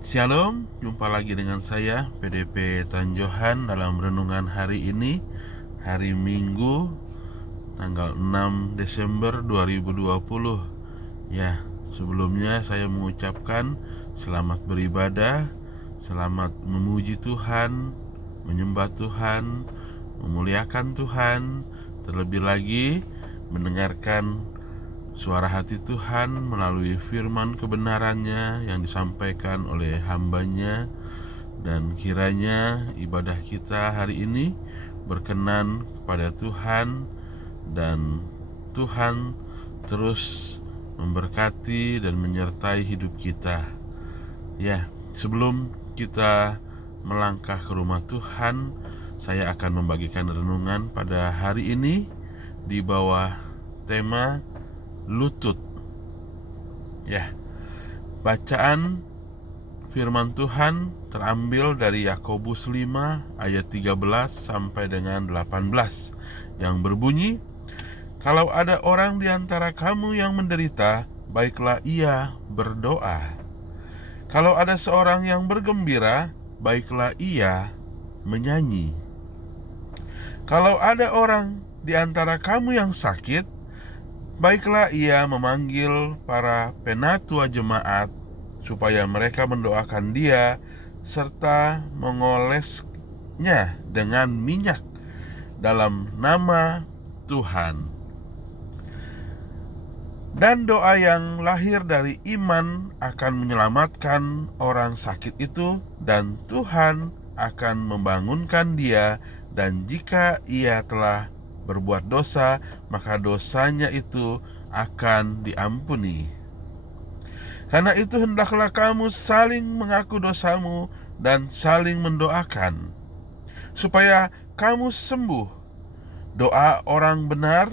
Shalom, jumpa lagi dengan saya PDP Tanjohan dalam renungan hari ini, hari Minggu, tanggal 6 Desember 2020. Ya, sebelumnya saya mengucapkan selamat beribadah, selamat memuji Tuhan, menyembah Tuhan, memuliakan Tuhan, terlebih lagi mendengarkan suara hati Tuhan melalui firman kebenarannya yang disampaikan oleh hambanya. Dan kiranya ibadah kita hari ini berkenan kepada Tuhan, dan Tuhan terus memberkati dan menyertai hidup kita. Ya, sebelum kita melangkah ke rumah Tuhan, saya akan membagikan renungan pada hari ini di bawah tema lutut. Ya, bacaan firman Tuhan terambil dari Yakobus 5 ayat 13 sampai dengan 18 yang berbunyi, "Kalau ada orang di antara kamu yang menderita, baiklah ia berdoa. Kalau ada seorang yang bergembira, baiklah ia menyanyi. Kalau ada orang di antara kamu yang sakit, baiklah ia memanggil para penatua jemaat supaya mereka mendoakan dia serta mengolesnya dengan minyak dalam nama Tuhan. Dan doa yang lahir dari iman akan menyelamatkan orang sakit itu, dan Tuhan akan membangunkan dia, dan jika ia telah berbuat dosa, maka dosanya itu akan diampuni. Karena itu hendaklah kamu saling mengaku dosamu dan saling mendoakan, supaya kamu sembuh. Doa orang benar,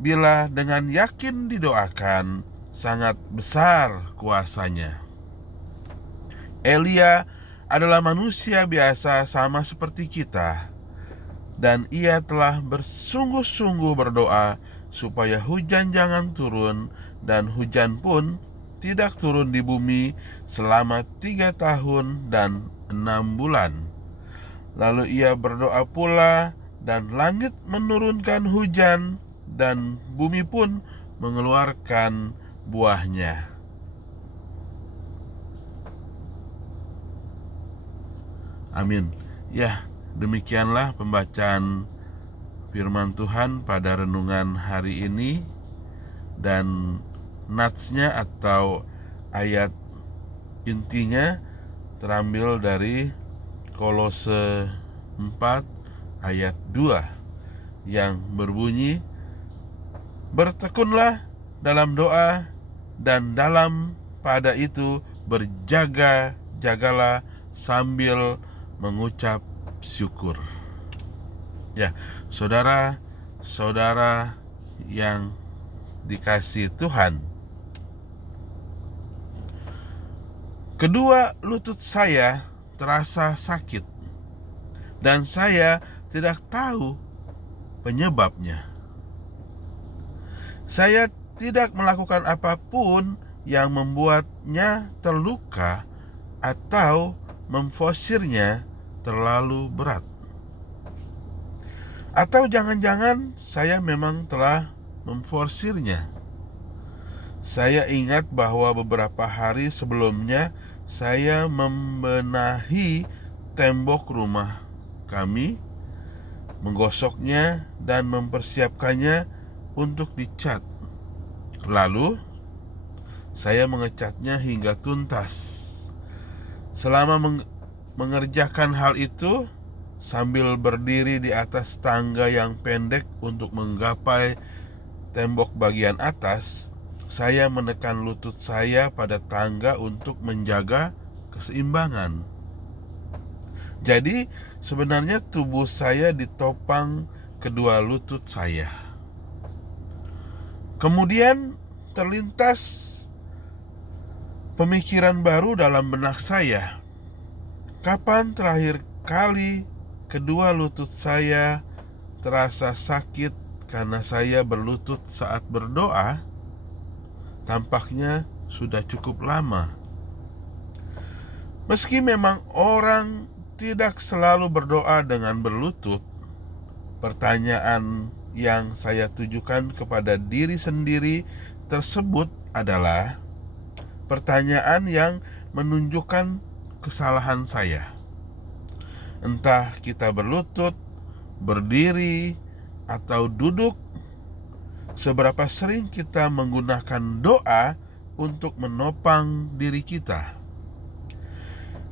bila dengan yakin didoakan, sangat besar kuasanya." Elia adalah manusia biasa sama seperti kita, dan ia telah bersungguh-sungguh berdoa supaya hujan jangan turun, dan hujan pun tidak turun di bumi selama 3 tahun dan 6 bulan. Lalu ia berdoa pula, dan langit menurunkan hujan, dan bumi pun mengeluarkan buahnya. Amin. Ya, demikianlah pembacaan firman Tuhan pada renungan hari ini, dan natsnya atau ayat intinya terambil dari Kolose 4 ayat 2 yang berbunyi, "Bertekunlah dalam doa, dan dalam pada itu berjaga-jagalah sambil mengucap syukur." Ya, saudara-saudara yang dikasihi Tuhan, kedua lutut saya terasa sakit, dan saya tidak tahu penyebabnya. Saya tidak melakukan apapun yang membuatnya terluka atau memforsirnya terlalu berat. Atau jangan-jangan saya memang telah memforsirnya. Saya ingat bahwa beberapa hari sebelumnya saya membenahi tembok rumah kami, menggosoknya dan mempersiapkannya untuk dicat. Lalu saya mengecatnya hingga tuntas. Selama mengerjakan hal itu, sambil berdiri di atas tangga yang pendek untuk menggapai tembok bagian atas, saya menekan lutut saya pada tangga untuk menjaga keseimbangan. Jadi sebenarnya tubuh saya ditopang kedua lutut saya. Kemudian terlintas pemikiran baru dalam benak saya. Kapan terakhir kali kedua lutut saya terasa sakit karena saya berlutut saat berdoa? Tampaknya sudah cukup lama. Meski memang orang tidak selalu berdoa dengan berlutut, pertanyaan yang saya tujukan kepada diri sendiri tersebut adalah pertanyaan yang menunjukkan kesalahan saya. Entah kita berlutut, berdiri, atau duduk, seberapa sering kita menggunakan doa untuk menopang diri kita.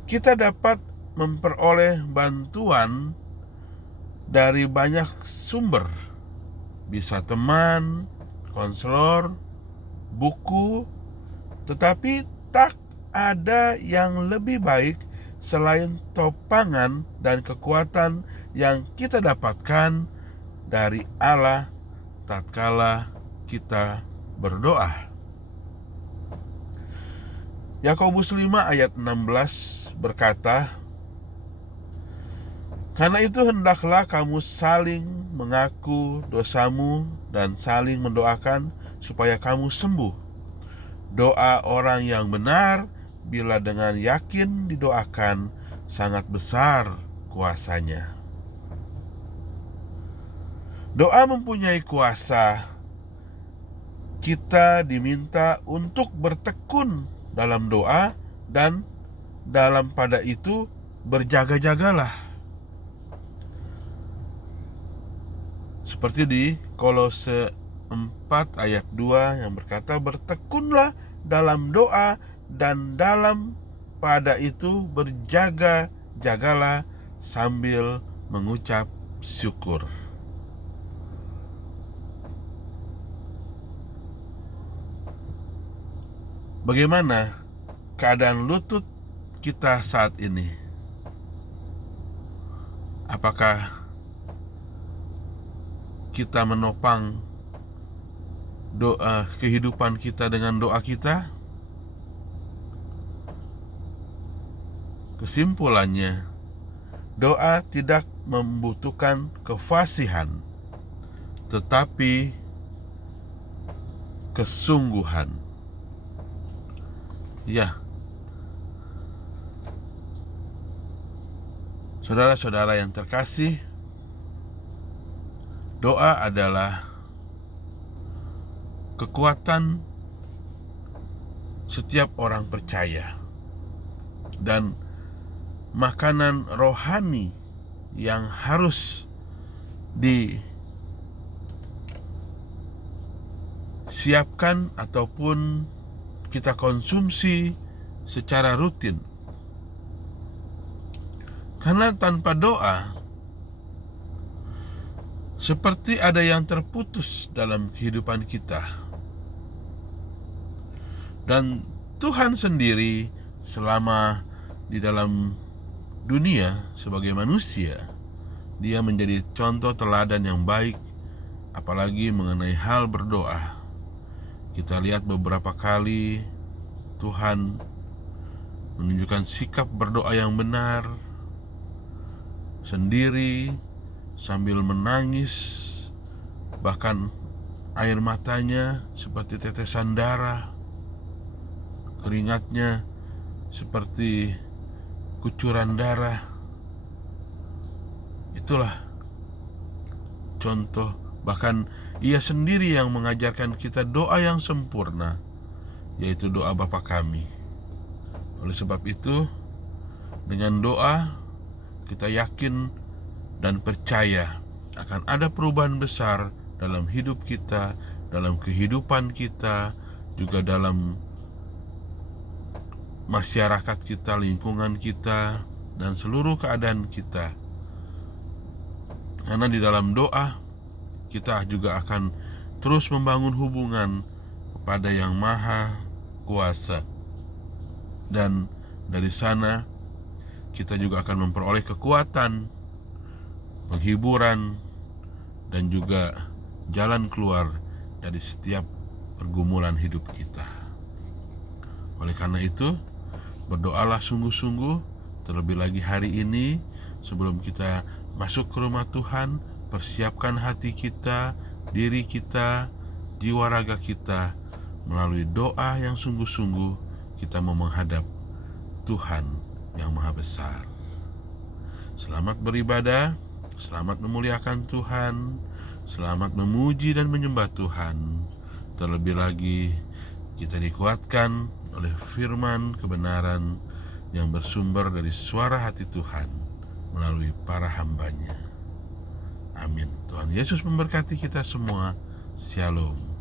Kita dapat memperoleh bantuan dari banyak sumber, bisa teman, konselor, buku, tetapi tak ada yang lebih baik selain topangan dan kekuatan yang kita dapatkan dari Allah tatkala kita berdoa. Yakobus 5 ayat 16 berkata, "Karena itu hendaklah kamu saling mengaku dosamu dan saling mendoakan supaya kamu sembuh. Doa orang yang benar bila dengan yakin didoakan sangat besar kuasanya." Doa mempunyai kuasa. Kita diminta untuk bertekun dalam doa dan dalam pada itu berjaga-jagalah. Seperti di Kolose 4 ayat 2 yang berkata, "Bertekunlah dalam doa dan dalam pada itu berjaga-jagalah sambil mengucap syukur." Bagaimana keadaan lutut kita saat ini? Apakah kita menopang doa kehidupan kita dengan doa kita? Kesimpulannya, doa tidak membutuhkan kefasihan, tetapi kesungguhan. Ya, saudara-saudara yang terkasih, doa adalah kekuatan setiap orang percaya dan makanan rohani yang harus disiapkan ataupun kita konsumsi secara rutin. Karena tanpa doa, seperti ada yang terputus dalam kehidupan kita. Dan Tuhan sendiri selama di dalam dunia sebagai manusia, Dia menjadi contoh teladan yang baik, apalagi mengenai hal berdoa. Kita lihat beberapa kali Tuhan menunjukkan sikap berdoa yang benar, sendiri, sambil menangis, bahkan air matanya seperti tetesan darah, keringatnya seperti kucuran darah. Itulah contoh. Bahkan Ia sendiri yang mengajarkan kita doa yang sempurna, yaitu doa Bapa kami. Oleh sebab itu, dengan doa kita yakin dan percaya akan ada perubahan besar dalam hidup kita, dalam kehidupan kita, juga dalam masyarakat kita, lingkungan kita, dan seluruh keadaan kita. Karena di dalam doa kita juga akan terus membangun hubungan kepada Yang Maha Kuasa. Dan dari sana kita juga akan memperoleh kekuatan, penghiburan, dan juga jalan keluar dari setiap pergumulan hidup kita. Oleh karena itu, berdoalah sungguh-sungguh, terlebih lagi hari ini sebelum kita masuk ke rumah Tuhan. Persiapkan hati kita, diri kita, jiwa raga kita. Melalui doa yang sungguh-sungguh kita mau menghadap Tuhan yang maha besar. Selamat beribadah, selamat memuliakan Tuhan, selamat memuji dan menyembah Tuhan. Terlebih lagi kita dikuatkan oleh firman kebenaran yang bersumber dari suara hati Tuhan melalui para hamba-Nya. Amin. Tuhan Yesus memberkati kita semua. Shalom.